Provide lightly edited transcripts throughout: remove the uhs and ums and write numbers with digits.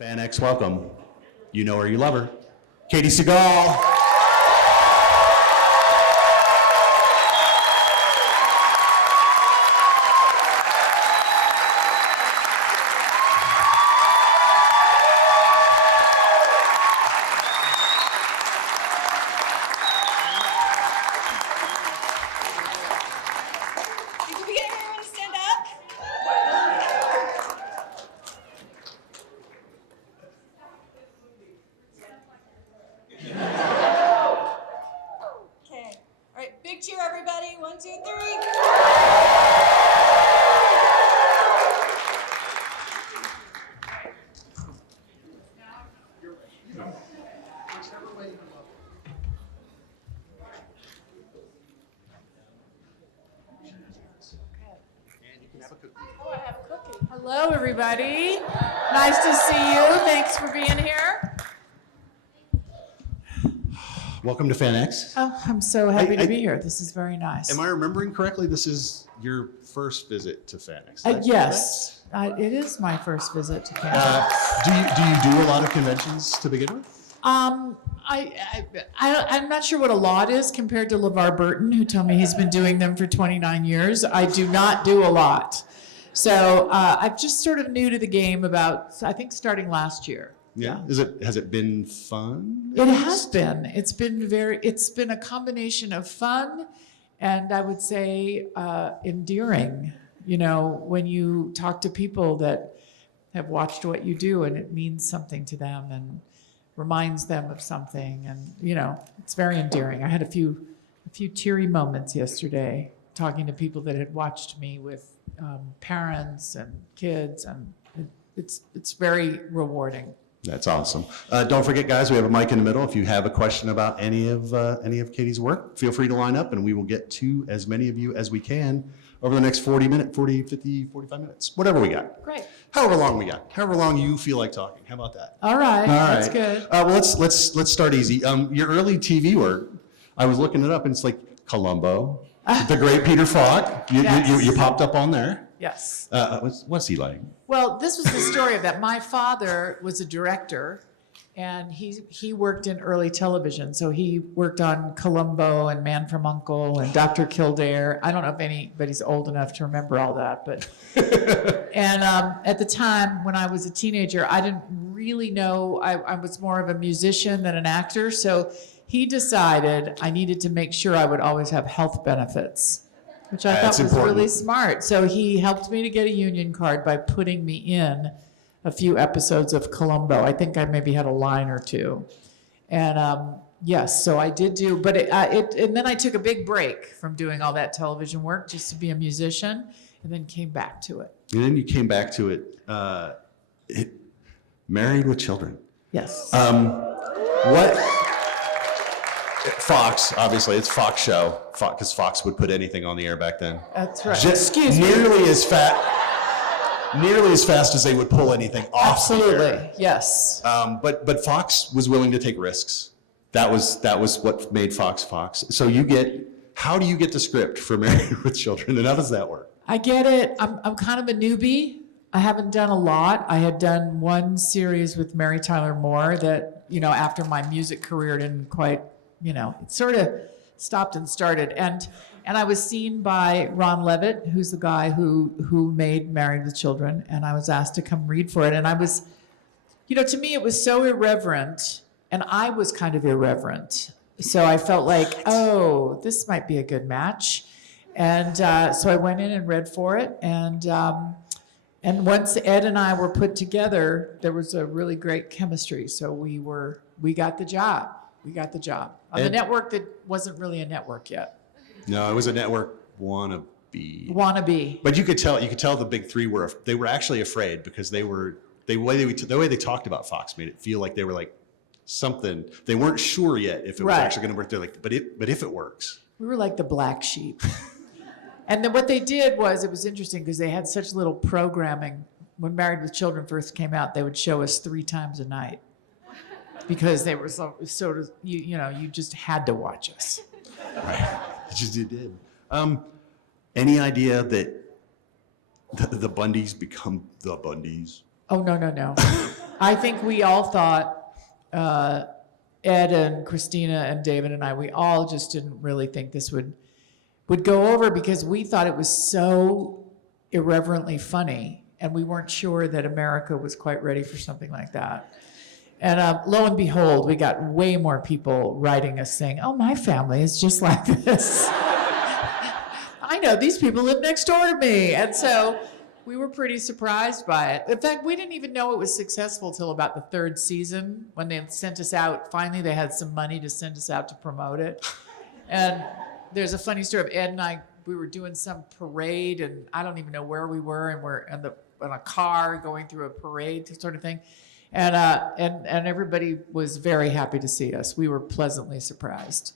FanX, welcome. You know her, you love her. Katey Sagal. Did we get everyone to stand up? Okay. All right, big cheer, everybody. 1, 2, 3. Hello, everybody. Nice to see you. Thanks for being here. Welcome to FanX. Oh, I'm so happy to be here. This is very nice. Am I remembering correctly? This is your first visit to FanX? Yes, it is my first visit to Canada. Do you do a lot of conventions to begin with? I'm not sure what a lot is compared to LeVar Burton, who told me he's been doing them for 29 years. I do not do a lot. So I'm just sort of new to the game about, I think, starting last year. Yeah. Has it been fun? It has been. It's been a combination of fun and I would say endearing. You know, when you talk to people that have watched what you do and it means something to them and reminds them of something, and you know, it's very endearing. I had a few teary moments yesterday talking to people that had watched me with parents and kids, and it's very rewarding. That's awesome. Don't forget, guys, we have a mic in the middle. If you have a question about any of Katey's work, feel free to line up and we will get to as many of you as we can over the next 40 minutes, 40, 50, 45 minutes, whatever we got. Great. However long we got, however long you feel like talking. How about that? All right. That's right. good. Well, let's start easy. Your early TV work, I was looking it up and it's like Columbo, the great Peter Falk. Yes. You popped up on there. Yes. What's he like? Well, this was the story of that. My father was a director, and he worked in early television. So he worked on Columbo and Man from U.N.C.L.E. and Dr. Kildare. I don't know if anybody's old enough to remember all that, but and at the time when I was a teenager, I didn't really know. I was more of a musician than an actor. So he decided I needed to make sure I would always have health benefits, which I thought was really smart. So he helped me to get a union card by putting me in a few episodes of Columbo. I think I maybe had a line or two. And yes, so I did do, but and then I took a big break from doing all that television work just to be a musician, and then came back to it. And then you came back to it, Married with Children. Yes. What? Fox, obviously, it's Fox show, because Fox would put anything on the air back then. That's right. Excuse me. Nearly as fast as they would pull anything off the Absolutely, air. yes. But Fox was willing to take risks. That was what made Fox Fox. So how do you get the script for Married with Children, and how does that work? I get it. I'm kind of a newbie. I haven't done a lot. I had done one series with Mary Tyler Moore that, you know, after my music career didn't quite, you know, it sort of stopped and started. And I was seen by Ron Levitt, who's the guy who made Married with Children, and I was asked to come read for it. And I was, you know, to me it was so irreverent, and I was kind of irreverent. So I felt like, oh, this might be a good match. And so I went in and read for it. And once Ed and I were put together, there was a really great chemistry. So we got the job. We got the job on the network that wasn't really a network yet. No, it was a network wannabe. Wannabe. But you could tell the big three were actually afraid, because the way they talked about Fox made it feel like they were like something. They weren't sure yet if it was actually going to work. They're like, but if it works. We were like the black sheep. And then what they did was, it was interesting because they had such little programming. When Married with Children first came out, they would show us 3 times a night, because they were so sort of, you just had to watch us. Right. You did. Any idea that the Bundys become the Bundys? Oh, no. I think we all thought, Ed and Christina and David and I, we all just didn't really think this would go over because we thought it was so irreverently funny, and we weren't sure that America was quite ready for something like that. And lo and behold, we got way more people writing us saying, oh, my family is just like this. I know, these people live next door to me. And so we were pretty surprised by it. In fact, we didn't even know it was successful till about the third season when they sent us out. Finally, they had some money to send us out to promote it. And there's a funny story of Ed and I, we were doing some parade, and I don't even know where we were, and we're in a car going through a parade sort of thing. And everybody was very happy to see us. We were pleasantly surprised.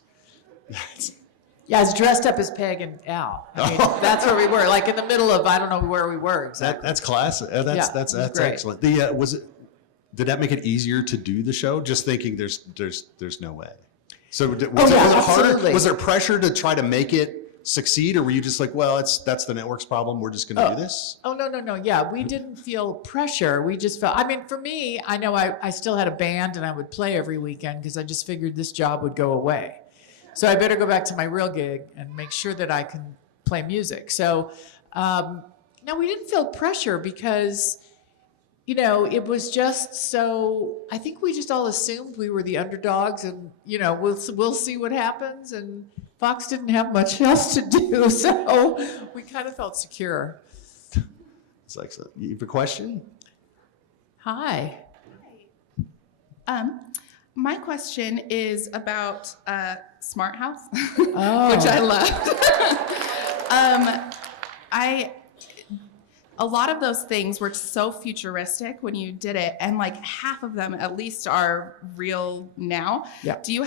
Yeah, I was dressed up as Peg and Al. I mean, that's where we were, like in the middle of, I don't know where we were exactly. That's classic. That's great. excellent. Did that make it easier to do the show? Just thinking there's no way. So was it harder? Absolutely. Was there pressure to try to make it succeed, or were you just like, well, that's the network's problem, we're just going to do this? Oh, no. Yeah, we didn't feel pressure. We just felt, I mean, for me, I know I still had a band and I would play every weekend because I just figured this job would go away. So I better go back to my real gig and make sure that I can play music. So, no, we didn't feel pressure because, it was just so, I think we just all assumed we were the underdogs and, we'll see what happens. And Fox didn't have much else to do. So we kind of felt secure. It's excellent. You have a question? Hi. My question is about Smart House, Oh. which I love. A lot of those things were so futuristic when you did it, and like half of them at least are real now. Yeah. Do you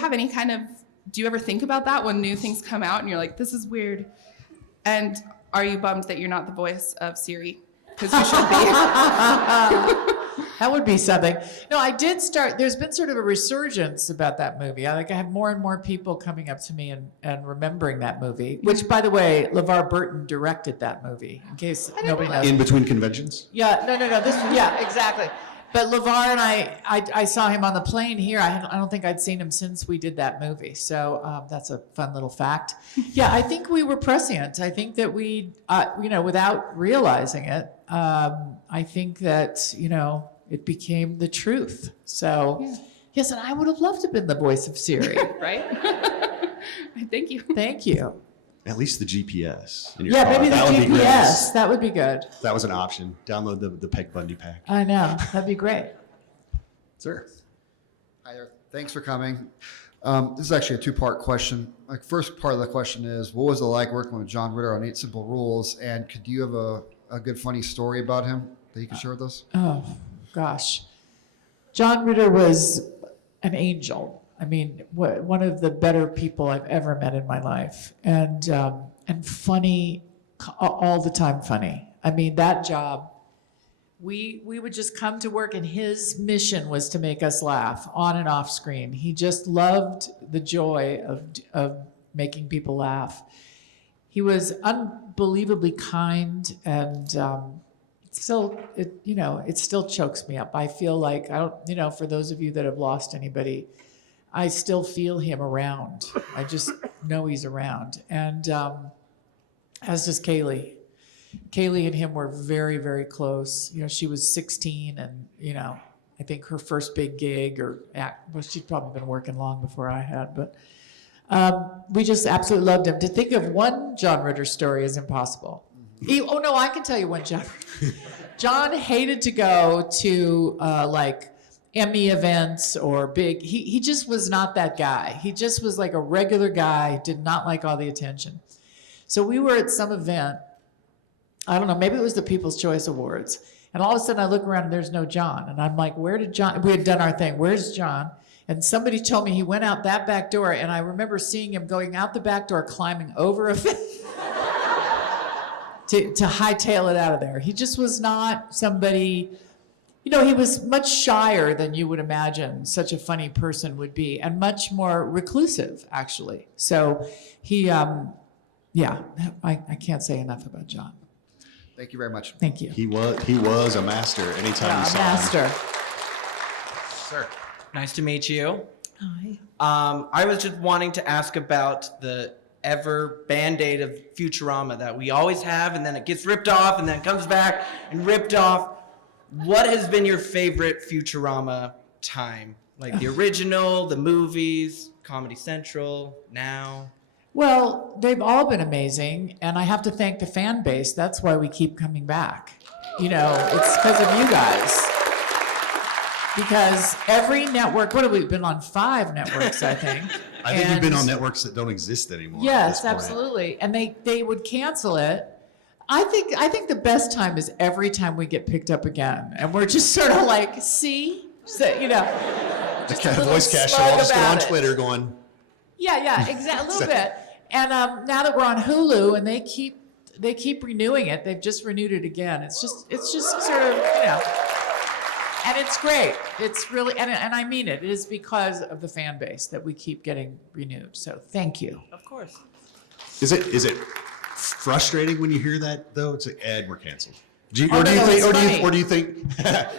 ever think about that when new things come out and you're like, this is weird? And are you bummed that you're not the voice of Siri? Because you should be. That would be something. No, I did start, there's been sort of a resurgence about that movie. I have more and more people coming up to me and remembering that movie, which, by the way, LeVar Burton directed that movie, in case nobody knows. In between conventions? Yeah, no. Yeah, exactly. But LeVar and I saw him on the plane here. I don't think I'd seen him since we did that movie. So that's a fun little fact. Yeah, I think we were prescient. I think that we, without realizing it, I think that, it became the truth. So, yeah. Yes, and I would have loved to have been the voice of Siri. Right? Thank you. Thank you. At least the GPS in your Yeah, car. maybe the That would be great. GPS. That would be good. That was an option. Download the Peg Bundy pack. I know. That'd be great. Sir. Hi there. Thanks for coming. This is actually a two-part question. Like, first part of the question is, what was it like working with John Ritter on 8 Simple Rules? And could you have a good, funny story about him that you can share with us? Oh, gosh. John Ritter was an angel. I mean, one of the better people I've ever met in my life. And funny, all the time funny. I mean, that job, we would just come to work, and his mission was to make us laugh on and off screen. He just loved the joy of making people laugh. He was unbelievably kind, and it still chokes me up. I feel like, for those of you that have lost anybody, I still feel him around. I just know he's around. And as does Kaylee. Kaylee and him were very, very close. She was 16, and, I think her first big gig she'd probably been working long before I had, but we just absolutely loved him. To think of one John Ritter story is impossible. I can tell you one John. John hated to go to Emmy events or big. He just was not that guy. He just was like a regular guy, did not like all the attention. So we were at some event, I don't know, maybe it was the People's Choice Awards. And all of a sudden I look around and there's no John. And I'm like, where did John, we had done our thing, where's John? And somebody told me he went out that back door, and I remember seeing him going out the back door, climbing over a fence to hightail it out of there. He just was not somebody, he was much shyer than you would imagine such a funny person would be, and much more reclusive, actually. So he, I can't say enough about John. Thank you very much. Thank you. He was a master anytime you A saw master. him. sir. Nice to meet you. Hi. I was just wanting to ask about the ever Band-Aid of Futurama that we always have, and then it gets ripped off, and then it comes back and ripped off. What has been your favorite Futurama time? Like the original, the movies, Comedy Central, now? Well, they've all been amazing, and I have to thank the fan base. That's why we keep coming back. You know, it's because of you guys. Because every network, what have we been on? 5 networks, I think. I think you've been And- on networks that don't exist anymore. at this Yes, point. absolutely. And they would cancel it. I think the best time is every time we get picked up again, and we're just sort of like, see, so, you know, The just a little voice cast should slug all just go on about it. Twitter going, Yeah, exactly, a little bit. And now that we're on Hulu, and they keep renewing it, they've just renewed it again. It's just sort of, you know, and it's great. It's really, and I mean it. It is because of the fan base that we keep getting renewed. So thank you. Of course. is it frustrating when you hear that though? It's like, Ed, we're canceled. Do you, Oh, or, do no, you no, think, it's or, do you, funny. or do you think,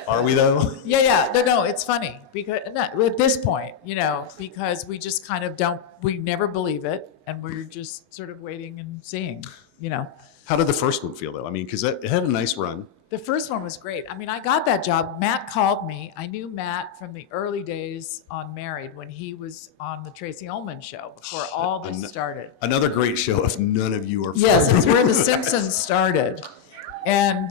are we though? Yeah. No, it's funny because at this point, you know, because we just kind of we never believe it, and we're just sort of waiting and seeing, you know. How did the first one feel though? I mean, because it had a nice run. The first one was great. I mean, I got that job. Matt called me. I knew Matt from the early days on Married when he was on the Tracy Ullman show before all this started. Another great show if none of you are Yes, familiar it's where The with that. Simpsons started. And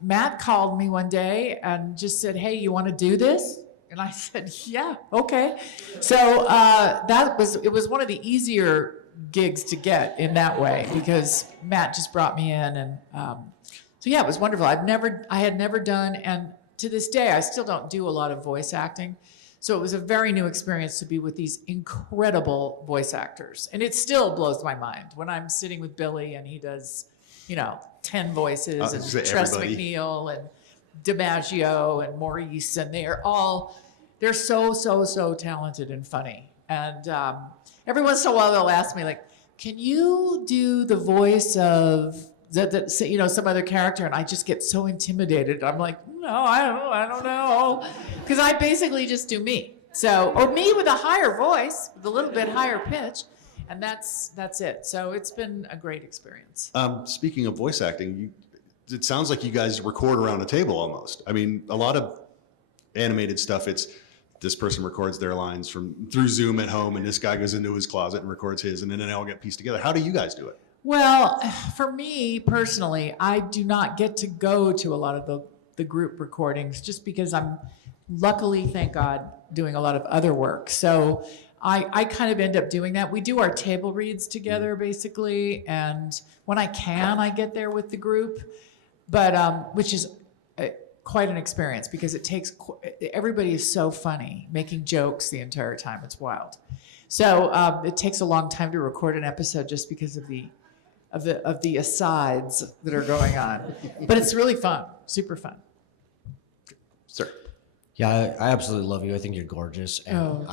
Matt called me one day and just said, "Hey, you want to do this?" And I said, "Yeah, okay." So it was one of the easier gigs to get in that way because Matt just brought me in, and so yeah, it was wonderful. I had never done, and to this day, I still don't do a lot of voice acting. So it was a very new experience to be with these incredible voice actors. And it still blows my mind when I'm sitting with Billy and he does, you know, 10 voices, and say Tress everybody. McNeil and DiMaggio and Maurice, and they're so talented and funny. And every once in a while they'll ask me, like, can you do the voice of you know, some other character? And I just get so intimidated. I'm like, no, I don't know. Because I basically just do me. So, or me with a higher voice, with a little bit higher pitch. And that's it. So it's been a great experience. Speaking of voice acting, it sounds like you guys record around a table almost. I mean, a lot of animated stuff, it's this person records their lines through Zoom at home, and this guy goes into his closet and records his, and then they all get pieced together. How do you guys do it? Well, for me personally, I do not get to go to a lot of the group recordings just because I'm luckily, thank God, doing a lot of other work. So I kind of end up doing that. We do our table reads together basically, and when I can, I get there with the group, but which is quite an experience because it takes everybody is so funny, making jokes the entire time. It's wild. So it takes a long time to record an episode just because of the asides that are going on. But it's really fun, super fun. Sir. Yeah, I absolutely love you. I think you're gorgeous, and Oh,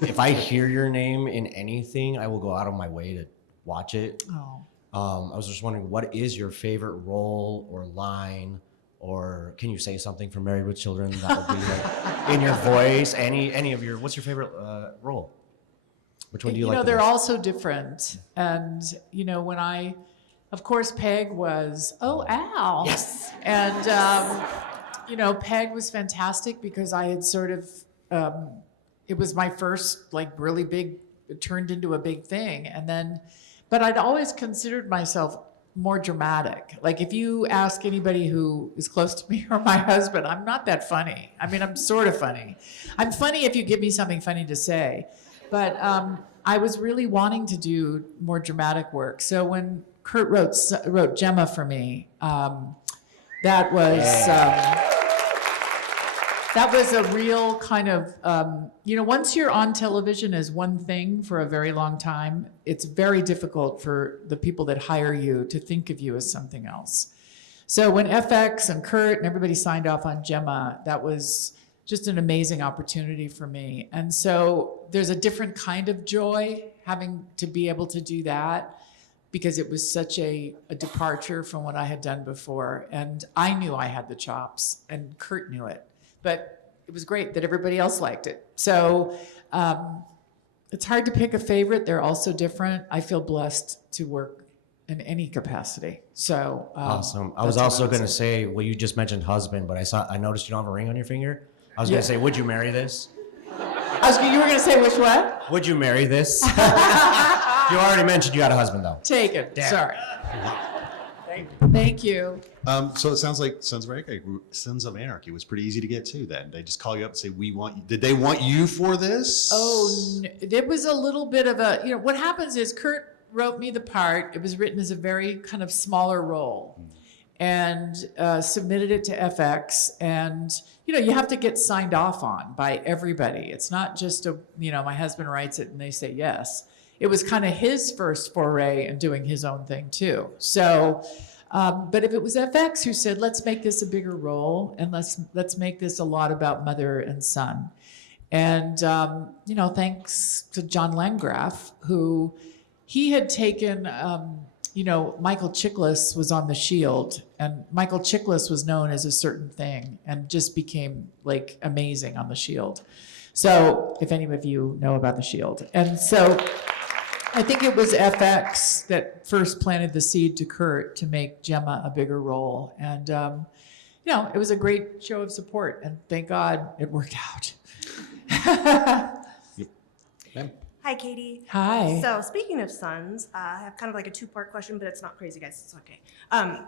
if I hear your name in anything, I will go out of my way to watch it. Oh. I was just wondering, what is your favorite role or line, or can you say something from Married with Children that would be like, in your voice? Any of your, what's your favorite role? Which one do you like? You know, the they're most? all so different. And, you know, of course, Peg was, oh, Al. Yes. And, you know, Peg was fantastic because I had sort of, it was my first, like, really big, it turned into a big thing. And then, but I'd always considered myself more dramatic. Like, if you ask anybody who is close to me or my husband, I'm not that funny. I mean, I'm sort of funny. I'm funny if you give me something funny to say. But I was really wanting to do more dramatic work. So when Kurt wrote Gemma for me, that was a real kind of, you know, once you're on television as one thing for a very long time, it's very difficult for the people that hire you to think of you as something else. So when FX and Kurt and everybody signed off on Gemma, that was just an amazing opportunity for me. And so there's a different kind of joy having to be able to do that because it was such a departure from what I had done before. And I knew I had the chops and Kurt knew it. But it was great that everybody else liked it. So it's hard to pick a favorite. They're all so different. I feel blessed to work in any capacity. So Awesome. I was that's what also would going to say, well, you just mentioned husband, but I noticed you don't have a ring on your finger. I was going to say, would you marry this? You were going to say which what? Would you marry this? You already mentioned you had a husband, though. Take it. Damn. Sorry. Thank you. So it sounds like Sons of Anarchy was pretty easy to get to then. They just call you up and say, we want you. Did they want you for this? Oh, it was a little bit of a, what happens is Kurt wrote me the part. It was written as a very kind of smaller role and submitted it to FX. And, you have to get signed off on by everybody. It's not just my husband writes it and they say yes. It was kind of his first foray in doing his own thing too. So, but if it was FX who said, let's make this a bigger role and let's make this a lot about mother and son. And, thanks to John Landgraf, who he had taken, Michael Chiklis was on The Shield, and Michael Chiklis was known as a certain thing and just became like amazing on The Shield. So if any of you know about The Shield. And so I think it was FX that first planted the seed to Kurt to make Gemma a bigger role. And, it was a great show of support, and thank God it worked out. Ma'am? Hi, Katie. Hi. So speaking of sons, I have kind of like a two-part question, but it's not crazy, guys. It's okay.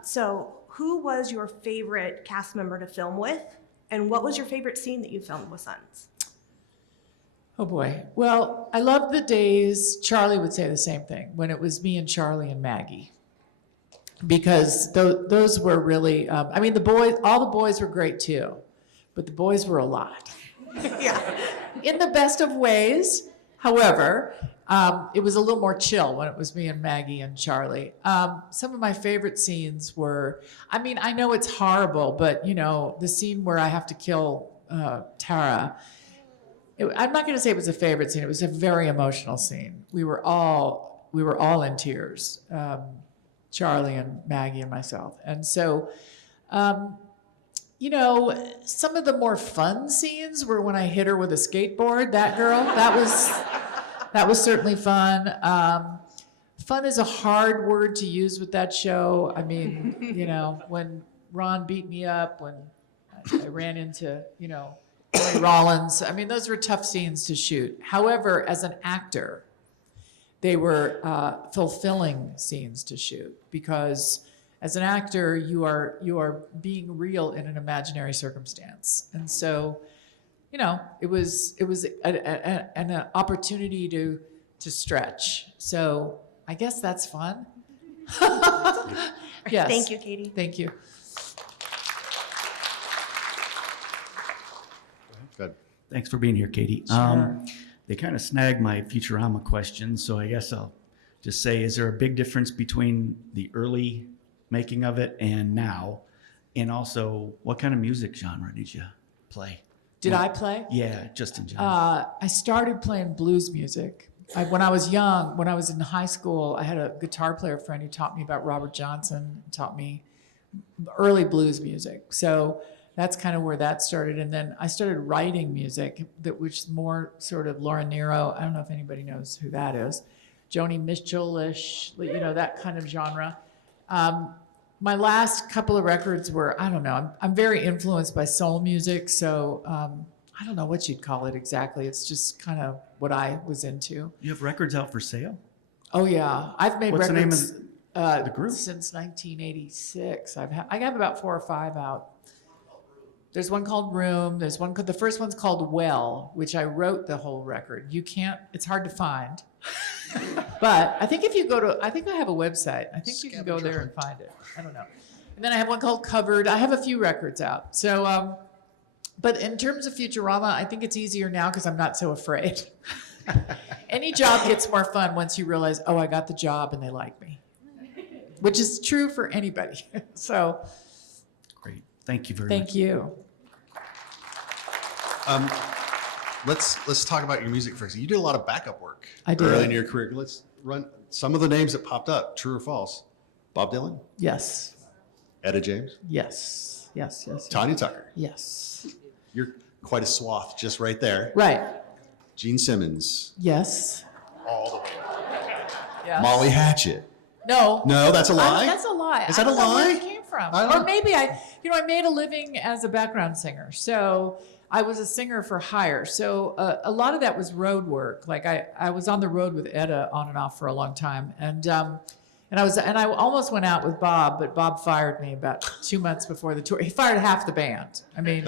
So who was your favorite cast member to film with? And what was your favorite scene that you filmed with sons? Oh boy. Well, I love the days, Charlie would say the same thing, when it was me and Charlie and Maggie. Because those were really, all the boys were great too, but the boys were a lot. Yeah. In the best of ways. However, it was a little more chill when it was me and Maggie and Charlie. Some of my favorite scenes were, I know it's horrible, but the scene where I have to kill Tara, I'm not going to say it was a favorite scene. It was a very emotional scene. We were all in tears, Charlie and Maggie and myself. And so, some of the more fun scenes were when I hit her with a skateboard. That girl, that was certainly fun. Fun is a hard word to use with that show. When Ron beat me up, when I ran into, Mary Rollins. Those were tough scenes to shoot. However, as an actor, they were fulfilling scenes to shoot because as an actor, you are being real in an imaginary circumstance. And so, it was an opportunity to stretch. So I guess that's fun. Yes. Thank you, Katie. Thank you. Good. Thanks for being here, Katie. Sure. They kind of snagged my Futurama question, so I guess I'll just say, is there a big difference between the early making of it and now? And also, what kind of music genre did you play? Did I play? Yeah, just in general. I started playing blues music. When I was young, when I was in high school, I had a guitar player friend who taught me about Robert Johnson, taught me early blues music. So that's kind of where that started. And then I started writing music, which is more sort of Laura Nyro. I don't know if anybody knows who that is. Joni Mitchell-ish, that kind of genre. My last couple of records were, I don't know, I'm very influenced by soul music, so I don't know what you'd call it exactly. It's just kind of what I was into. You have records out for sale? Oh yeah, I've made What's the name records of the group? since 1986. I have about 4 or 5 out. There's one called Room. There's one. The first one's called Well, which I wrote the whole record. It's hard to find. But I think if you go to, I think I have a website. I think you can go there and find it. I don't know. And then I have one called Covered. I have a few records out. So, but in terms of Futurama, I think it's easier now because I'm not so afraid. Any job gets more fun once you realize, oh, I got the job and they like me, which is true for anybody. So, Great. Thank you very much. thank you. Let's talk about your music for a second. You did a lot of backup work I did. early in your career. Let's run some of the names that popped up. True or false? Bob Dylan, Yes. Etta James, Yes. Yes. Yes. Tanya Tucker. Yes. Your quite a swath just right there. Right. Gene Simmons, Yes. all the way. Yes. Molly Hatchet. No. No, that's a lie? That's a lie. Is that I a don't know where lie? it came from. I don't Or know. maybe I made a living as a background singer. So I was a singer for hire. So a lot of that was road work. Like I was on the road with Etta on and off for a long time. And I almost went out with Bob, but Bob fired me about 2 months before the tour. He fired half the band. I mean,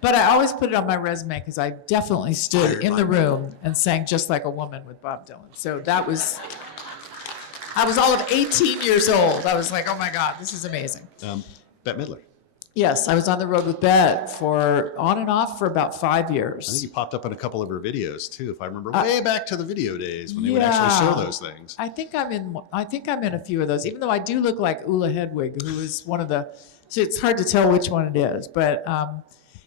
but I always put it on my resume because I definitely stood Fired in by the room and sang Just Like a Woman with Bob Dylan. So that was, I was all of 18 years old. I was like, oh my God, this is amazing. Bette Midler. Yes, I was on the road with Bette for on and off for about 5 I think years. you popped up in a couple of her videos too, if I remember way back to the video days when they would actually show those things. I think I'm in a few of those, even though I do look like Ula Hedwig, who is one of the, so it's hard to tell which one it is. But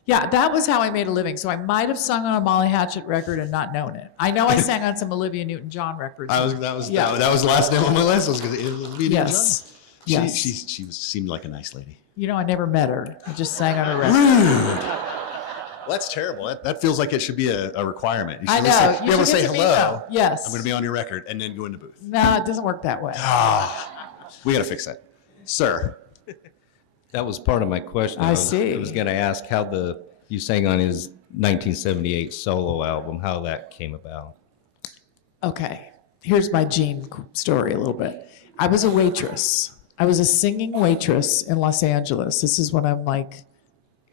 yeah, that was how I made a living. So I might have sung on a Molly Hatchet record and not known it. I know I sang on some Olivia Newton-John records. That was the last name on my list. Was because Yes. Yes. She seemed like a nice lady. You know, I never met her. I just sang on her record. Well, that's terrible. That feels like it should be a requirement. You I should know. just be You able to should say get to meet hello. them. Yes. I'm going to be on your record, and then go in the booth. No, it doesn't work that way. We got to fix that, sir. That was part of my question. I see. I was going to ask how you sang on his 1978 solo album, how that came about. Okay, here's my Gene story a little bit. I was a waitress. I was a singing waitress in Los Angeles. This is when I'm like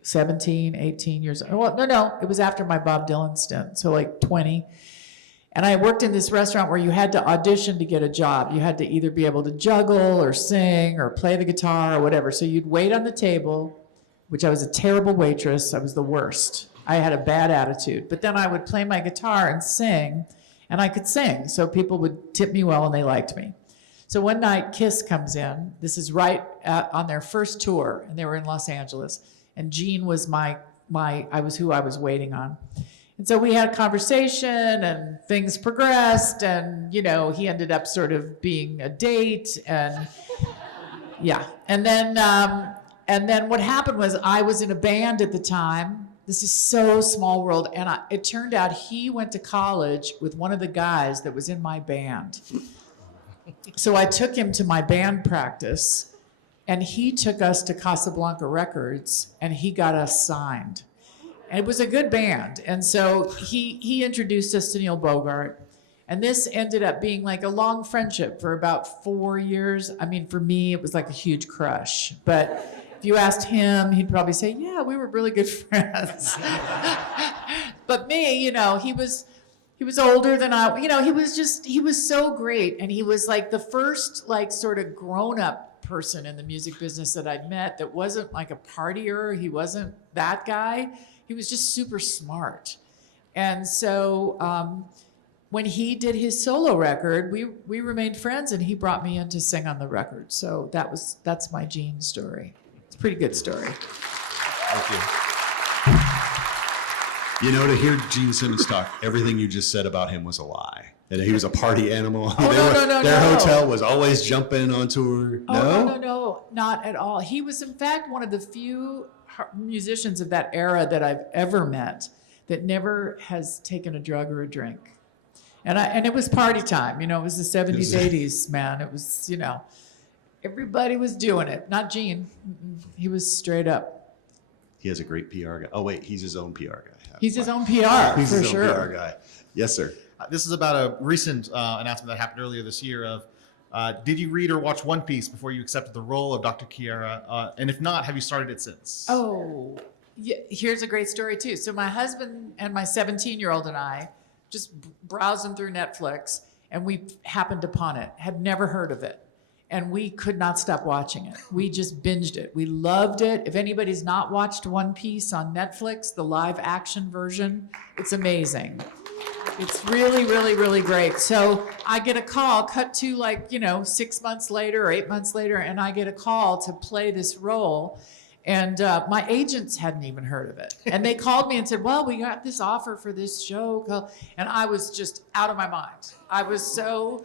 17, 18 years old. Well, no, it was after my Bob Dylan stint, so like 20. And I worked in this restaurant where you had to audition to get a job. You had to either be able to juggle or sing or play the guitar or whatever. So you'd wait on the table, which I was a terrible waitress. I was the worst. I had a bad attitude. But then I would play my guitar and sing, and I could sing. So people would tip me well and they liked me. So one night, Kiss comes in. This is right on their first tour, and they were in Los Angeles. And Gene was I was who I was waiting on. And so we had a conversation, and things progressed, and he ended up sort of being a date, and yeah. And then what happened was I was in a band at the time. This is so small world, and it turned out he went to college with one of the guys that was in my band. So I took him to my band practice, and he took us to Casablanca Records, and he got us signed. And it was a good band. And so he introduced us to Neil Bogart, and this ended up being like a long friendship for about 4 years. I mean, for me, it was like a huge crush. But if you asked him, he'd probably say, yeah, we were really good friends. But me, he was older than I, he was so great. And he was like the first like sort of grown-up person in the music business that I'd met that wasn't like a partier. He wasn't that guy. He was just super smart. And so when he did his solo record, we remained friends, and he brought me in to sing on the record. So that's my Gene story. It's a pretty good story. Thank you. To hear Gene Simmons talk, everything you just said about him was a lie. And he was a party animal. No. Their hotel was always jumping on tour. No, not at all. He was, in fact, one of the few musicians of that era that I've ever met that never has taken a drug or a drink. And it was party time. It was the 70s, 80s, man. It was, everybody was doing it. Not Gene. He was straight up. He has a great PR guy. Oh, wait, he's his own PR guy. He's his own PR, He's for his sure. own PR guy. Yes, sir. This is about a recent announcement that happened earlier this year of, did you read or watch One Piece before you accepted the role of Dr. Kiara? And if not, have you started it since? Oh, yeah, here's a great story, too. So my husband and my 17-year-old and I just browsing through Netflix, and we happened upon it, had never heard of it. And we could not stop watching it. We just binged it. We loved it. If anybody's not watched One Piece on Netflix, the live action version, it's amazing. It's really, really, really great. So I get a call, cut to 6 months later or 8 months later, and I get a call to play this role. And my agents hadn't even heard of it. And they called me and said, well, we got this offer for this show. And I was just out of my mind. I was so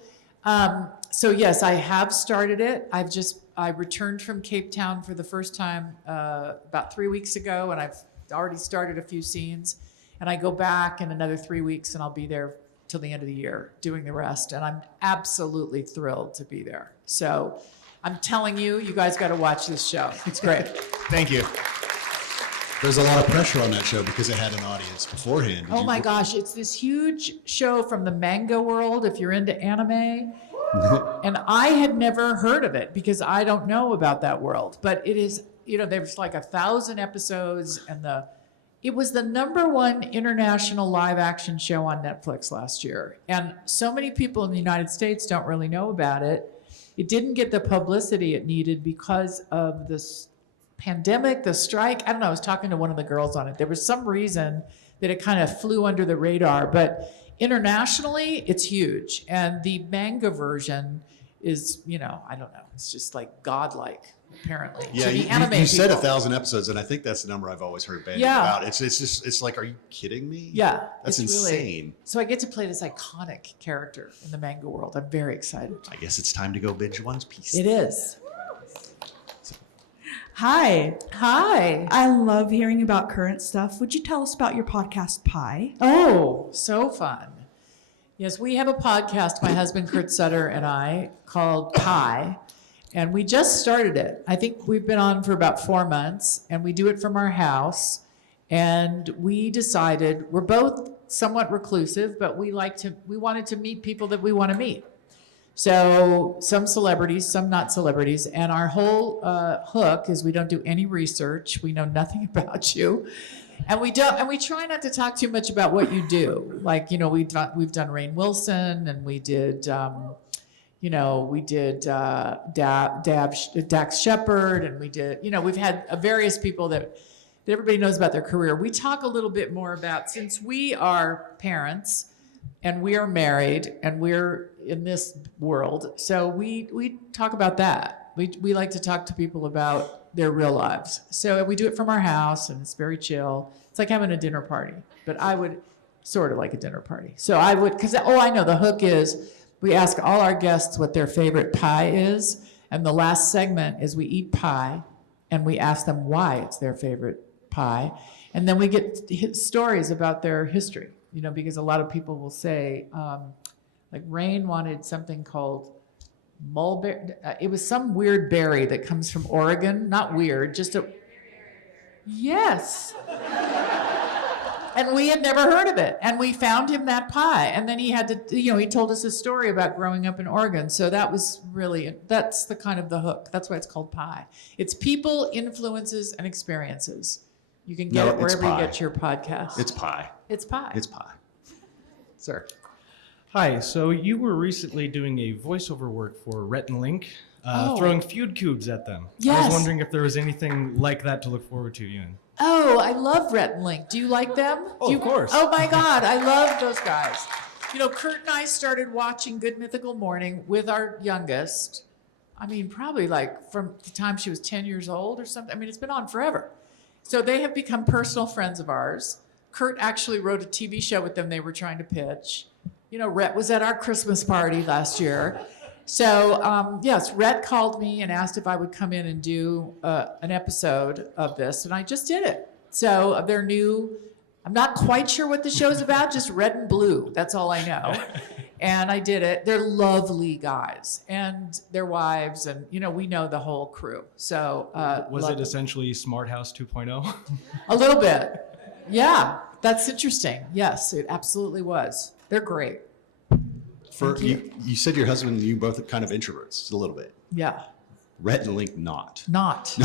yes, I have started it. I returned from Cape Town for the first time about 3 weeks ago, and I've already started a few scenes, and I go back in another 3 weeks, and I'll be there till the end of the year doing the rest. And I'm absolutely thrilled to be there. So I'm telling you, you guys got to watch this show. It's great. Thank you. There's a lot of pressure on that show because it had an audience beforehand. Oh my gosh, it's this huge show from the manga world, if you're into anime. And I had never heard of it because I don't know about that world. But it is, there's like 1,000 episodes, and it was the #1 international live action show on Netflix last year. And so many people in the United States don't really know about it. It didn't get the publicity it needed because of this pandemic, the strike. I don't know, I was talking to one of the girls on it. There was some reason that it kind of flew under the radar, but internationally, it's huge. And the manga version is, I don't know, it's just like godlike, apparently. Yeah, to the you anime said people. 1,000 episodes, and I think that's the number I've always heard bandied Yeah. about. It's like, are you kidding me? Yeah. That's it's insane. Really, so I get to play this iconic character in the manga world. I'm very excited. I guess it's time to go binge One Piece. It is. Hi. Hi. I love hearing about current stuff. Would you tell us about your podcast, Pi? Oh, so fun. Yes, we have a podcast, my husband Kurt Sutter and I, called Pi, and we just started it. I think we've been on for about 4 months, and we do it from our house. And we decided, we're both somewhat reclusive, but we wanted to meet people that we want to meet. So some celebrities, some not celebrities, and our whole hook is we don't do any research. We know nothing about you, and we try not to talk too much about what you do. Like we've done Rainn Wilson, and we did Dax Shepard, and we did we've had various people that everybody knows about their career. We talk a little bit more about, since we are parents and we are married and we're in this world, so we talk about that. We like to talk to people about their real lives. So we do it from our house, and it's very chill. It's like having a dinner party, but I would sort of like a dinner party. So I would, I know the hook is we ask all our guests what their favorite pie is, and the last segment is we eat pie, and we ask them why it's their favorite pie, and then we get stories about their history. Because a lot of people will say, like Rainn wanted something called mulberry. It was some weird berry that comes from Oregon. Not weird, just a. Yes. And we had never heard of it. And we found him that pie. And then he had to, he told us a story about growing up in Oregon. So that's the kind of the hook. That's why it's called Pie. It's people, influences, and experiences. You can get it wherever you get your podcast. It's pie. It's pie. It's pie. Sir. Hi, so you were recently doing a voiceover work for Rhett and Link, throwing feud cubes at them. I Yes. was wondering if there was anything like that to look forward to, Ewan. Oh, I love Rhett and Link. Do you like them? Oh, of course. Oh my God, I love those guys. Kurt and I started watching Good Mythical Morning with our youngest. Probably like from the time she was 10 years old or something. It's been on forever. So they have become personal friends of ours. Kurt actually wrote a TV show with them they were trying to pitch. Rhett was at our Christmas party last year. So, yes, Rhett called me and asked if I would come in and do an episode of this, and I just did it. So their new, I'm not quite sure what the show's about, just red and blue. That's all I know. And I did it. They're lovely guys, and their wives, and we know the whole crew. So Was it essentially Smart House 2.0? A little bit. Yeah, that's interesting. Yes, it absolutely was. They're great. You said your husband and you both are kind of introverts, a little bit. Yeah. Rhett and Link not. Not.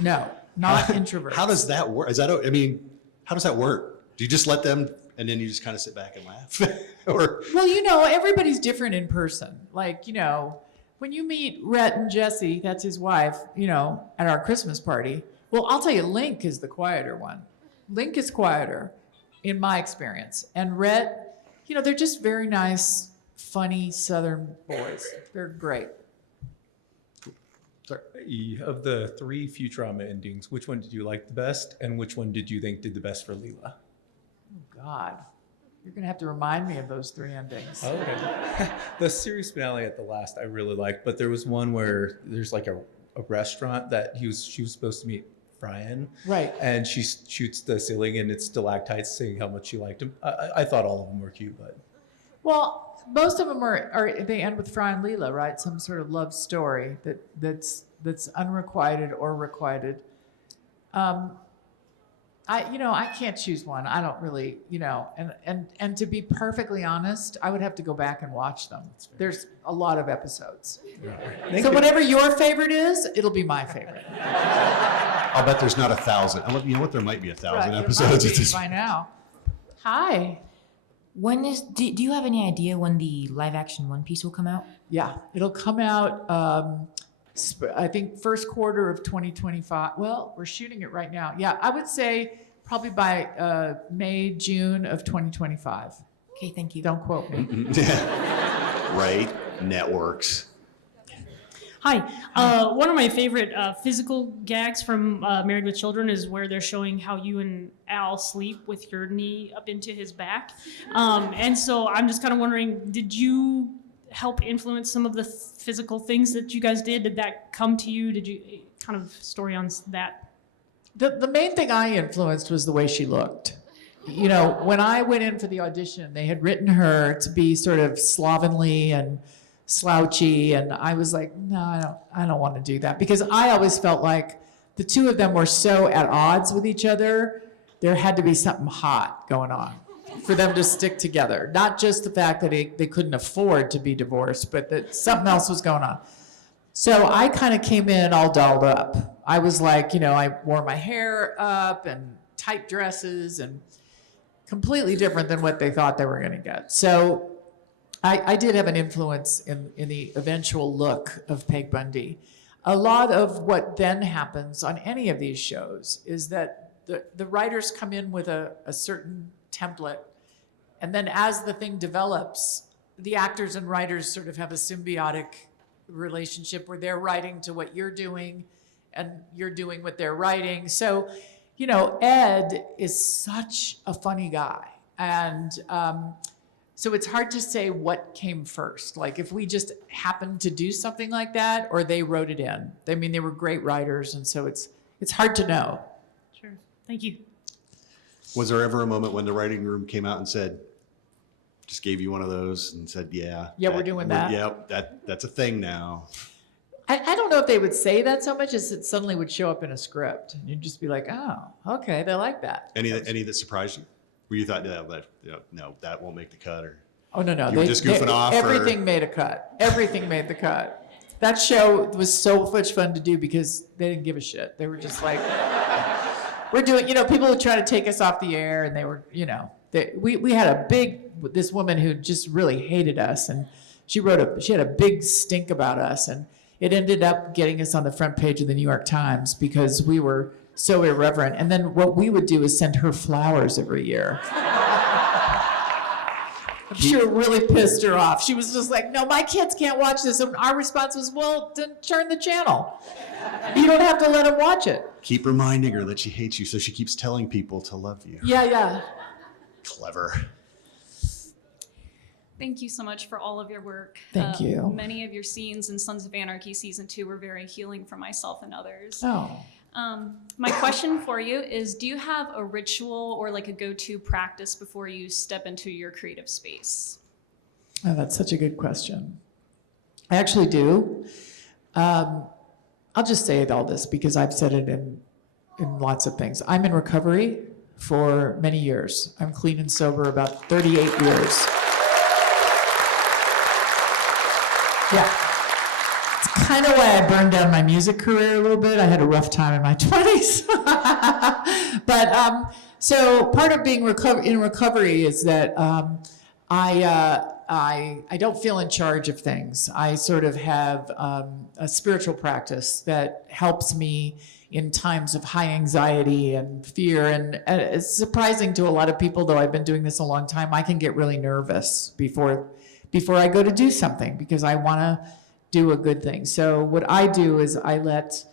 No, not introverts. How does that work? How does that work? Do you just let them and then you just kind of sit back and laugh? Or Well, everybody's different in person. Like, when you meet Rhett and Jessie, that's his wife, at our Christmas party. Well, I'll tell you, Link is the quieter one. Link is quieter, in my experience. And Rhett, they're just very nice, funny Southern boys. They're great. Of the 3 Futurama endings, which one did you like the best, and which one did you think did the best for Leela? Oh, God. You're going to have to remind me of those 3 endings. Okay. The series finale at the last I really liked, but there was one where there's like a restaurant that she was supposed to meet Brian. Right. And she shoots the ceiling and it's stalactites saying how much she liked him. I thought all of them were cute, but. Well, most of them are they end with Fry and Leela, right? Some sort of love story that's unrequited or requited. I can't choose one. I don't really, and to be perfectly honest, I would have to go back and watch them. There's a lot of episodes. So whatever your favorite is, it'll be my favorite. I'll bet there's not 1,000. You know what? There might be 1,000 Right, episodes it at might be this by now. Hi. When is do you have any idea when the live action One Piece will come out? Yeah, it'll come out, I think first quarter of 2025. Well, we're shooting it right now. Yeah, I would say probably by May, June of 2025. Okay, thank you. Don't quote me. Right? Networks. Hi. One of my favorite physical gags from Married with Children is where they're showing how you and Al sleep with your knee up into his back. And so I'm just kind of wondering, did you help influence some of the physical things that you guys did? Did that come to you? Did you kind of story on that? The main thing I influenced was the way she looked. When I went in for the audition, they had written her to be sort of slovenly and slouchy, and I was like, no, I don't want to do that, because I always felt like the two of them were so at odds with each other. There had to be something hot going on for them to stick together. Not just the fact that they couldn't afford to be divorced, but that something else was going on. So I kind of came in all dolled up. I was like, I wore my hair up and tight dresses and completely different than what they thought they were going to get. So I did have an influence in the eventual look of Peg Bundy. A lot of what then happens on any of these shows is that the writers come in with a certain template, and then as the thing develops, the actors and writers sort of have a symbiotic relationship where they're writing to what you're doing and you're doing what they're writing. So, Ed is such a funny guy. And so it's hard to say what came first. Like if we just happened to do something like that or they wrote it in. I mean, they were great writers. And so it's hard to know. Sure. Thank you. Was there ever a moment when the writing room came out and said, just gave you one of those and said, yeah, we're doing that. Yeah, that's a thing now. I don't know if they would say that so much as it suddenly would show up in a script. And you'd just be like, oh, okay, they like that. Any that surprised you? Where you thought, no, that won't make the cut, or oh no, you were just goofing off? Everything made a cut. Everything made the cut. That show was so much fun to do because they didn't give a shit. They were just like, we're doing. People would try to take us off the air, and they were, we had this woman who just really hated us, and she had a big stink about us, and it ended up getting us on the front page of the New York Times because we were so irreverent. And then what we would do is send her flowers every year. I'm sure it really pissed her off. She was just like, no, my kids can't watch this. And our response was, well, then turn the channel. You don't have to let them watch it. Keep reminding her that she hates you, so she keeps telling people to love you. Yeah. Clever. Thank you so much for all of your work. Thank you. Many of your scenes in Sons of Anarchy season 2 were very healing for myself and others. Oh. My question for you is, do you have a ritual or like a go-to practice before you step into your creative space? Oh, that's such a good question. I actually do. I'll just say all this because I've said it in lots of things. I'm in recovery for many years. I'm clean and sober about 38 years. Yeah. It's kind of why I burned down my music career a little bit. I had a rough time in my 20s. But so part of being in recovery is that I don't feel in charge of things. I sort of have a spiritual practice that helps me in times of high anxiety and fear. And it's surprising to a lot of people, though I've been doing this a long time, I can get really nervous before I go to do something because I want to do a good thing. So what I do is I let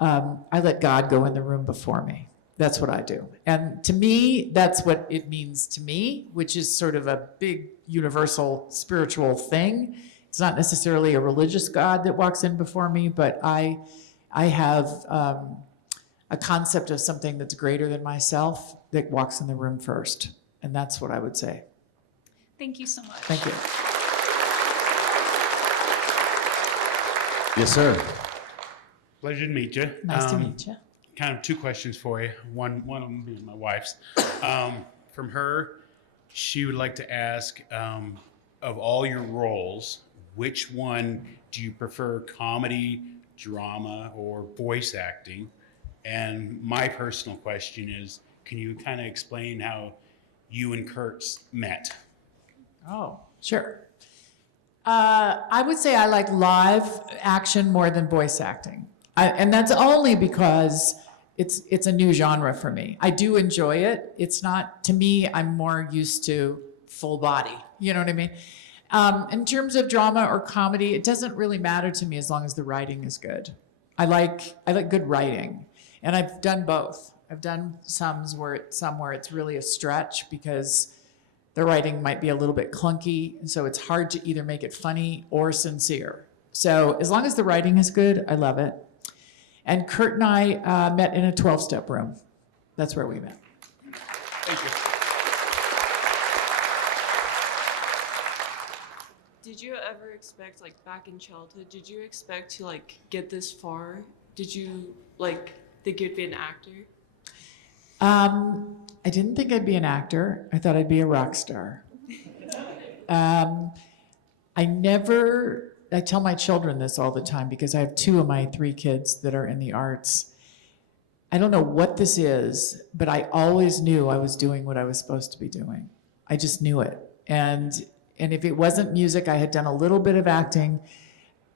God go in the room before me. That's what I do. And to me, that's what it means to me, which is sort of a big universal spiritual thing. It's not necessarily a religious God that walks in before me, but I have a concept of something that's greater than myself that walks in the room first. And that's what I would say. Thank you so much. Thank you. Yes, sir. Pleasure to meet you. Nice to meet you. Kind of two questions for you. One of them being my wife's. From her, she would like to ask, of all your roles, which one do you prefer, comedy, drama, or voice acting? And my personal question is, can you kind of explain how you and Kurt met? Oh, sure. I would say I like live action more than voice acting. And that's only because it's a new genre for me. I do enjoy it. It's not, to me, I'm more used to full body. You know what I mean? In terms of drama or comedy, it doesn't really matter to me as long as the writing is good. I like good writing. And I've done both. I've done some where it's really a stretch because the writing might be a little bit clunky, and so it's hard to either make it funny or sincere. So as long as the writing is good, I love it. And Kurt and I met in a 12-step room. That's where we met. Thank you. Did you ever expect, like back in childhood, did you expect to like get this far? Did you like think you'd be an actor? I didn't think I'd be an actor. I thought I'd be a rock star. I tell my children this all the time because I have 2 of my 3 kids that are in the arts. I don't know what this is, but I always knew I was doing what I was supposed to be doing. I just knew it. And if it wasn't music, I had done a little bit of acting.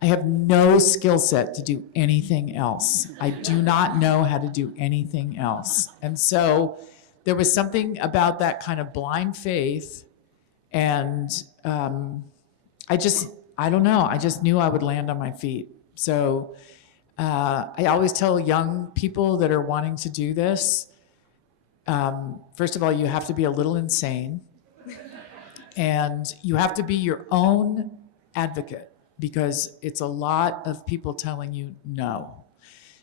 I have no skill set to do anything else. I do not know how to do anything else. And so there was something about that kind of blind faith. And I don't know, I just knew I would land on my feet. So I always tell young people that are wanting to do this, first of all, you have to be a little insane. And you have to be your own advocate, because it's a lot of people telling you no.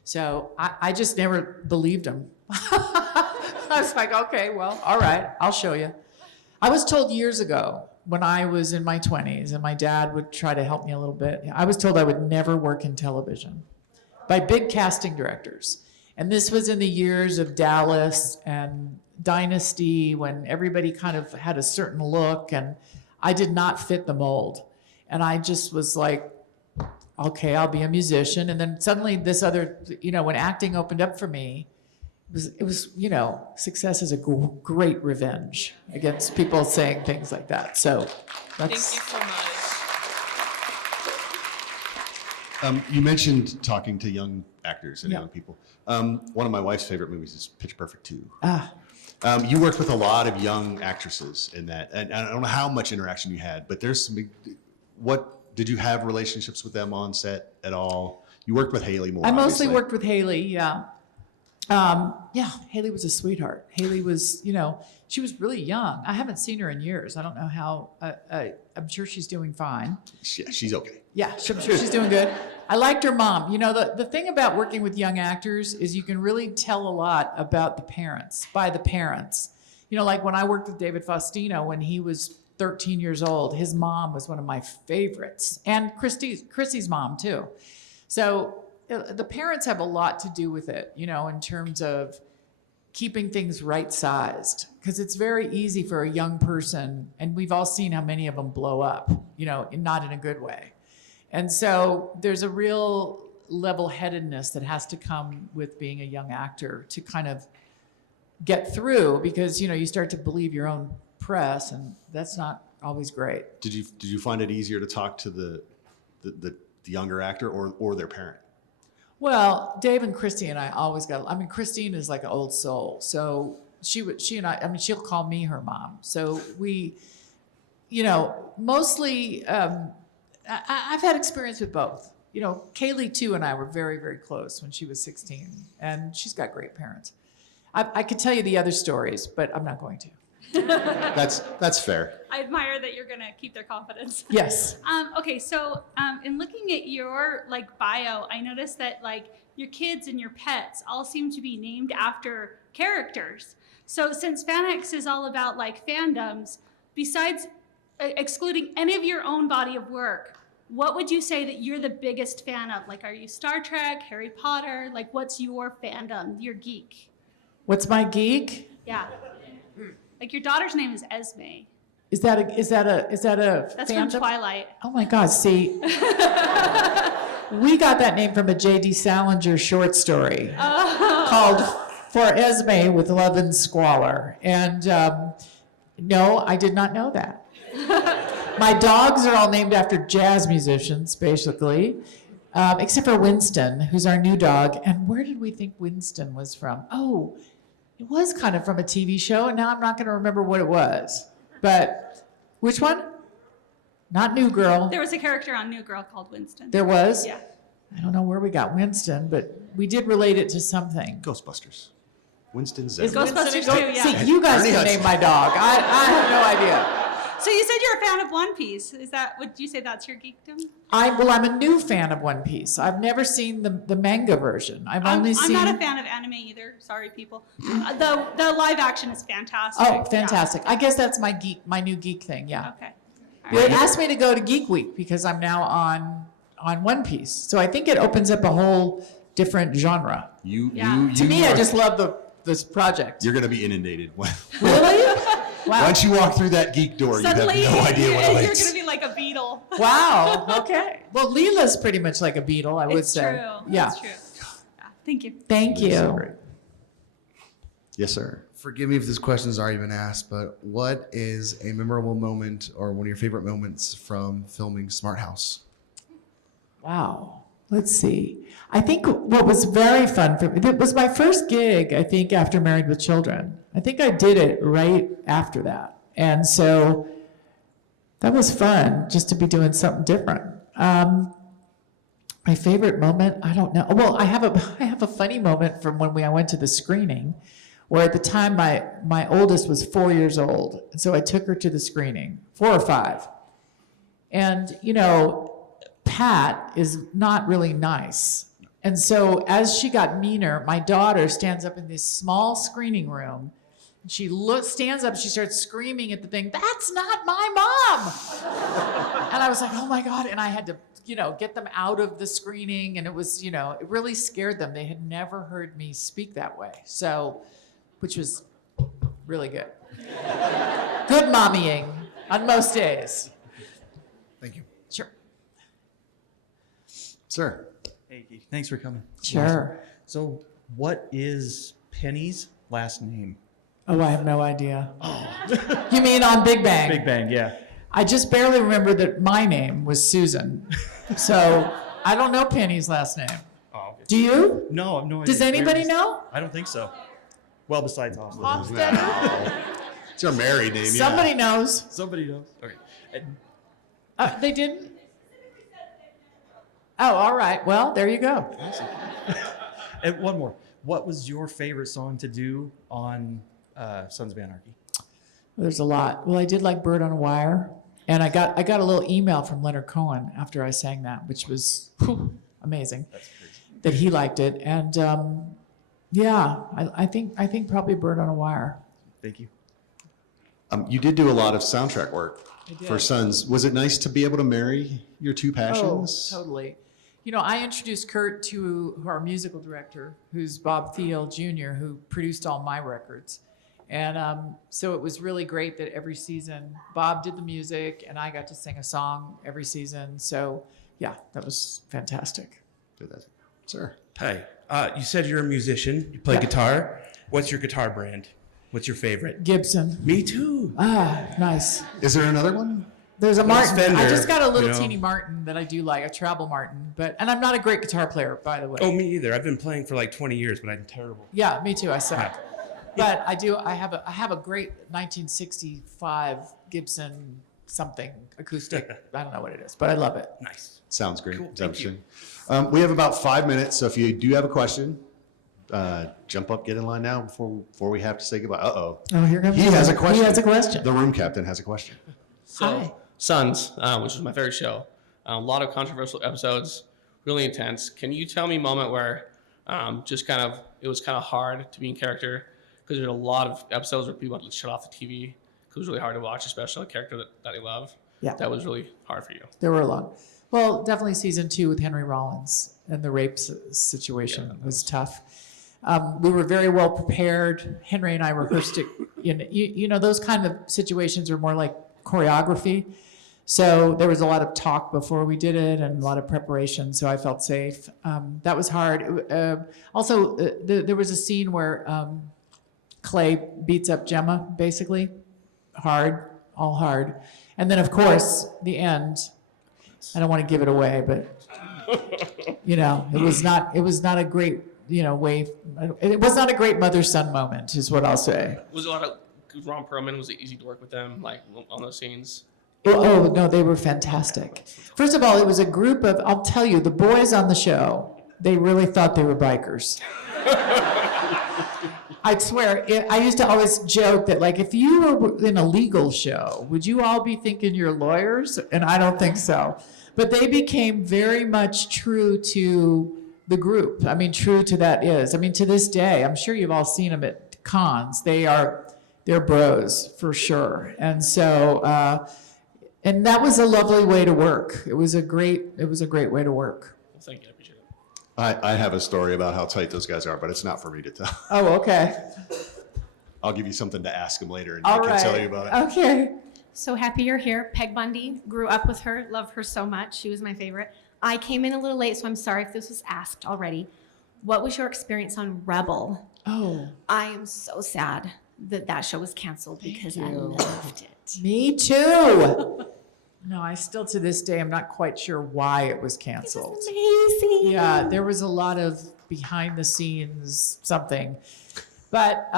So I just never believed them. I was like, okay, well, all right, I'll show you. I was told years ago when I was in my 20s and my dad would try to help me a little bit, I was told I would never work in television by big casting directors. And this was in the years of Dallas and Dynasty, when everybody kind of had a certain look, and I did not fit the mold. And I just was like, okay, I'll be a musician. And then suddenly this other, when acting opened up for me, it was success is a great revenge against people saying things like that. So that's. Thank you so much. You mentioned talking to young actors and young people. One of my wife's favorite movies is Pitch Perfect 2. You worked with a lot of young actresses in that, and I don't know how much interaction you had, but there's some big. What did you have relationships with them on set at all? You worked with Haley more. I mostly obviously. worked with Haley. Yeah. Haley was a sweetheart. Haley was, she was really young. I haven't seen her in years. I don't know how. I'm sure she's doing fine. Yeah, she's okay. Yeah, I'm sure she's doing good. I liked her mom. The thing about working with young actors is you can really tell a lot about the parents, by the parents. Like when I worked with David Faustino when he was 13 years old, his mom was one of my favorites. And Chrissy's mom too. So the parents have a lot to do with it, in terms of keeping things right-sized. Because it's very easy for a young person, and we've all seen how many of them blow up, not in a good way. And so there's a real level-headedness that has to come with being a young actor to kind of get through, because, you start to believe your own press, and that's not always great. Did you find it easier to talk to the younger actor or their parent? Well, Dave and Christy and I always Christine is like an old soul. So she and I, she'll call me her mom. So we, mostly, I've had experience with both. Kaylee too and I were very, very close when she was 16, and she's got great parents. I could tell you the other stories, but I'm not going to. That's fair. I admire that you're gonna keep their confidence. Yes. Okay, so in looking at your bio, I noticed that your kids and your pets all seem to be named after characters. So since FanX is all about like fandoms, besides excluding any of your own body of work, what would you say that you're the biggest fan of? Like, are you Star Trek, Harry Potter? Like, what's your fandom, your geek? What's my geek? Yeah. Like your daughter's name is Esme. Is that a That's from fandom? Twilight. Oh my God, see. We got that name from a J.D. Salinger short story called For Esme with Love and Squalor. And no, I did not know that. My dogs are all named after jazz musicians, basically, except for Winston, who's our new dog. And where did we think Winston was from? Oh, it was kind of from a TV show, and now I'm not going to remember what it was. But which one? Not New Girl. There was a character on New Girl called Winston. There was? Yeah. I don't know where we got Winston, but we did relate it to something. Ghostbusters. Winston Is Zedman. Ghostbusters Winston- too, yeah. See, you guys Ernie can Hudson. name my dog. I have no idea. So you said you're a fan of One Piece. Is that, would you say that's your geekdom? I'm a new fan of One Piece. I've never seen the manga version. I've only I'm seen. not a fan of anime either. Sorry, people. The live action is fantastic. Oh, fantastic! I guess that's my new geek thing. Yeah. Okay. They asked me to go to Geek Week because I'm now on One Piece. So I think it opens up a whole different genre. To me, I just love this project. You're going to be inundated. Really? Wow. Once you walk through that geek door, Suddenly, you have no idea what you're awaits. going to be like a beetle. Wow. Okay. Well, Leela's pretty much like a beetle, I would It's say. true. Yeah. It's true. Yeah. Thank you. Thank you. Yes, sir. Forgive me if this question has already been asked, but what is a memorable moment or one of your favorite moments from filming Smart House? Wow. Let's see. I think what was very fun for me, it was my first gig, I think, after Married with Children. I think I did it right after that. And so that was fun, just to be doing something different. My favorite moment, I don't know. Well, I have a funny moment from when I went to the screening, where at the time my oldest was 4 years old. And so I took her to the screening, 4 or 5. And, Pat is not really nice. And so as she got meaner, my daughter stands up in this small screening room. And she stands up, she starts screaming at the thing, "That's not my mom!" And I was like, oh my God. And I had to, get them out of the screening. And it was, it really scared them. They had never heard me speak that way. So, which was really good. Good mommying on most days. Thank you. Sure. Sir. Hey, Keith, thanks for coming. Sure. So, what is Penny's last name? Oh, I have no idea. You mean on Big Bang? Big Bang, yeah. I just barely remember that my name was Susan. So I don't know Penny's last name. Oh, okay. Do you? No, I have no idea. Does anybody know? I don't think so. Well, besides Austin. Hofstadter? It's our married name, yeah. Somebody knows. Somebody knows. Okay. They didn't? Oh, all right. Well, there you go. Awesome. And one more. What was your favorite song to do on Sons of Anarchy? There's a lot. Well, I did like Bird on a Wire. And I got a little email from Leonard Cohen after I sang that, which was amazing. That's crazy. That he liked it. And yeah, I think probably Bird on a Wire. Thank you. You did do a lot of soundtrack work I did. for Sons. Was it nice to be able to marry your two passions? Oh, totally. I introduced Kurt to our musical director, who's Bob Thiel Jr., who produced all my records. And so it was really great that every season Bob did the music and I got to sing a song every season. So yeah, that was fantastic. Sir. Hi. You said you're a musician. You play Yeah. guitar. What's your guitar brand? What's your favorite? Gibson. Me too. Ah, nice. Is there another one? There's a There's Martin. Fender, I just got a little you know. teeny Martin that I do like, a travel Martin. And I'm not a great guitar player, by the way. Oh, me either. I've been playing for like 20 years, but I'm terrible. Yeah, me too. I suck. But I do. I have a great 1965 Gibson something acoustic. I don't know what it is, but I love it. Nice. Sounds great. Cool. Is that Thank what you're saying? We have about 5 minutes, so if you do have a question, jump up, get in line now before we have to say goodbye. Uh-oh. Oh, here comes He has a he question. has a question. The room captain has a question. So, Sons, which was my favorite show, a lot of controversial episodes, really intense. Can you tell me a moment where It was kind of hard to be in character because there's a lot of episodes where people had to shut off the TV. It was really hard to watch, especially a character that they love. Yeah. That was really hard for you. There were a lot. Well, definitely season 2 with Henry Rollins and the rape situation was tough. We were very well prepared. Henry and I rehearsed it. You know, those kind of situations are more like choreography. So there was a lot of talk before we did it and a lot of preparation. So I felt safe. That was hard. There was a scene where Clay beats up Gemma, basically. Hard, all hard. And then, of course, the end. I don't want to give it away, but you know, it was not a great, way. It was not a great mother-son moment, is what I'll say. Was a lot of Ron Perlman. Was it easy to work with them, like on those scenes? Oh no, they were fantastic. First of all, it was a group of. I'll tell you, the boys on the show, they really thought they were bikers. I swear, I used to always joke that, like, if you were in a legal show, would you all be thinking you're lawyers? And I don't think so. But they became very much true to the group. I mean, true to that is. I mean, to this day, I'm sure you've all seen them at cons. They're bros, for sure. And so, and that was a lovely way to work. It was a great way to work. Well, thank you. I appreciate it. I have a story about how tight those guys are, but it's not for me to tell. Oh, okay. I'll give you something to ask them later, and All I can right. tell you about it. Okay. So happy you're here. Peg Bundy, grew up with her, love her so much. She was my favorite. I came in a little late, so I'm sorry if this was asked already. What was your experience on Rebel? Oh. I am so sad that show was canceled because I loved it. Me too. No, I still to this day, I'm not quite sure why it was canceled. It was amazing. Yeah, there was a lot of behind the scenes something. But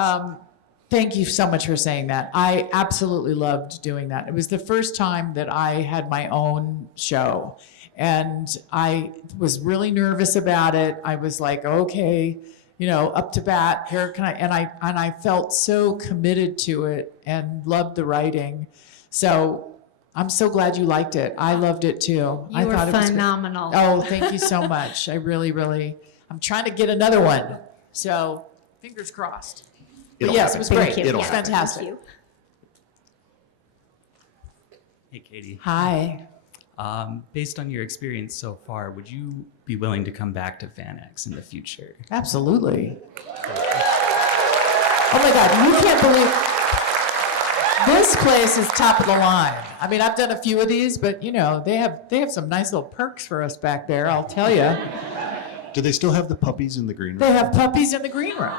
thank you so much for saying that. I absolutely loved doing that. It was the first time that I had my own show. And I was really nervous about it. I was like, okay, up to bat, here can I, and I felt so committed to it and loved the writing. So I'm so glad you liked it. I loved it too. You were thought it was great. phenomenal. Oh, thank you so much. I really, I'm trying to get another one. So fingers crossed. But yes, it was great. It was fantastic. Hey, Katey. Hi. Based on your experience so far, would you be willing to come back to FanX in the future? Absolutely. Oh my God, you can't believe this place is top of the line. I mean, I've done a few of these, but they have some nice little perks for us back there, I'll tell you. Do they still have the puppies in the green room? They have puppies in the green room.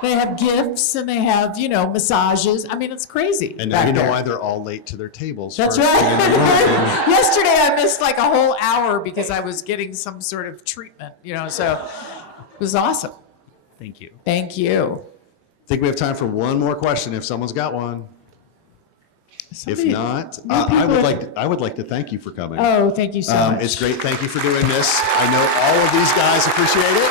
They have gifts and they have, massages. I mean, it's crazy. And now you know there. why they're all late to their tables. That's first right. thing in the morning. Yesterday I missed like a whole hour because I was getting some sort of treatment, so it was awesome. Thank you. Thank you. I think we have time for one more question if someone's got one. Somebody- if not, no, I people would like to thank you for coming. Oh, thank you so much. It's great. Thank you for doing this. I know all of these guys appreciate it.